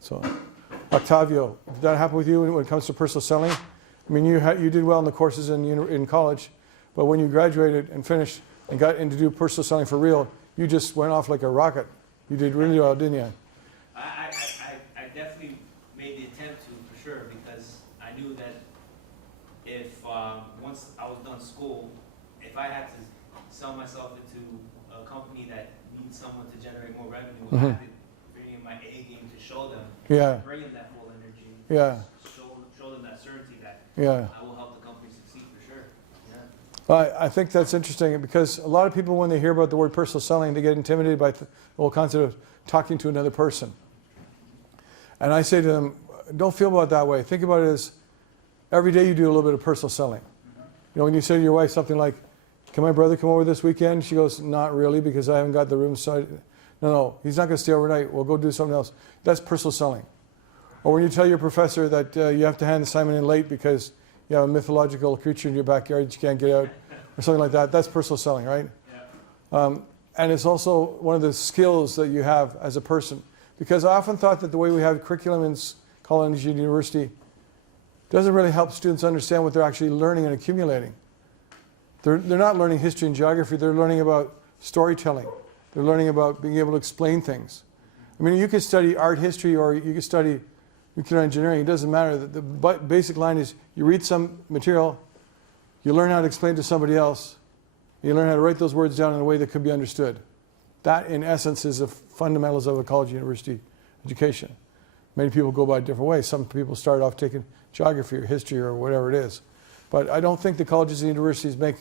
So, Octavio, did that happen with you when it comes to personal selling? I mean, you did well in the courses in college, but when you graduated and finished and got into do personal selling for real, you just went off like a rocket. You did really well, didn't you? I definitely made the attempt to, for sure, because I knew that if once I was done school, if I had to sell myself into a company that needs someone to generate more revenue, I had to bring in my A game to show them, bring in that full energy, show them that certainty that I will help the company succeed for sure. Yeah. Well, I think that's interesting because a lot of people, when they hear about the word personal selling, they get intimidated by the whole concept of talking to another person. And I say to them, don't feel about it that way. Think about it as every day you do a little bit of personal selling. You know, when you say to your wife something like, can my brother come over this weekend? She goes, not really, because I haven't got the room. So no, he's not going to stay overnight. We'll go do something else. That's personal selling. Or when you tell your professor that you have to hand the assignment in late because you have a mythological creature in your backyard that you can't get out, or something like that, that's personal selling, right? Yeah. And it's also one of the skills that you have as a person. Because I often thought that the way we have curriculum in college and university doesn't really help students understand what they're actually learning and accumulating. They're not learning history and geography, they're learning about storytelling. They're learning about being able to explain things. I mean, you could study art history or you could study nuclear engineering, it doesn't matter. The basic line is you read some material, you learn how to explain to somebody else, you learn how to write those words down in a way that could be understood. That, in essence, is the fundamentals of a college university education. Many people go by different ways. Some people start off taking geography or history or whatever it is. But I don't think the colleges and universities make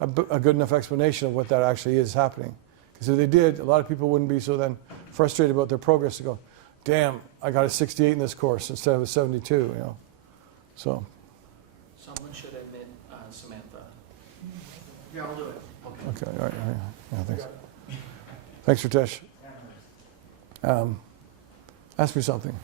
a good enough explanation of what that actually is happening. Because if they did, a lot of people wouldn't be so then frustrated about their progress to go, damn, I got a 68 in this course instead of a 72, you know. So. Someone should admit Samantha. Yeah, I'll do it. Okay, all right. Yeah, thanks. Thanks, Ritesh. Ask me something.